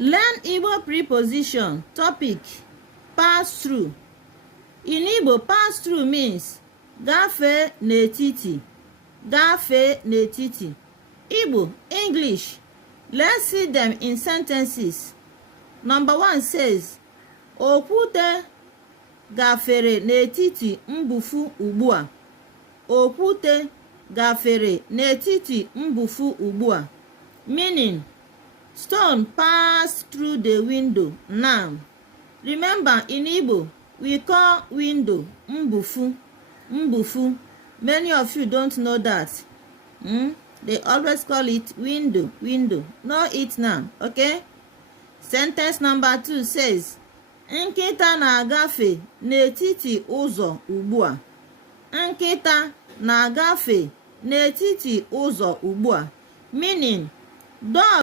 Learn Igbo preposition. Topic: pass through. In Igbo, pass through means gafee n'etiti. Gafee n'etiti. Igbo, English. Let's see them in sentences. Number 1 says, Okwute gafere n'etiti mbufu ugbua. Okwute gafere n'etiti mbufu ugbua. Meaning, stone passed through the window now. Remember, in Igbo, we call window mbufu. Mbufu. Many of you don't know that. They always call it window. Window. Know it now, okay? Sentence number 2 says, Nkịta na-agafe n'etiti ụzọ ugbua. Nkịta na-agafe n'etiti ụzọ ugbua. Meaning, dog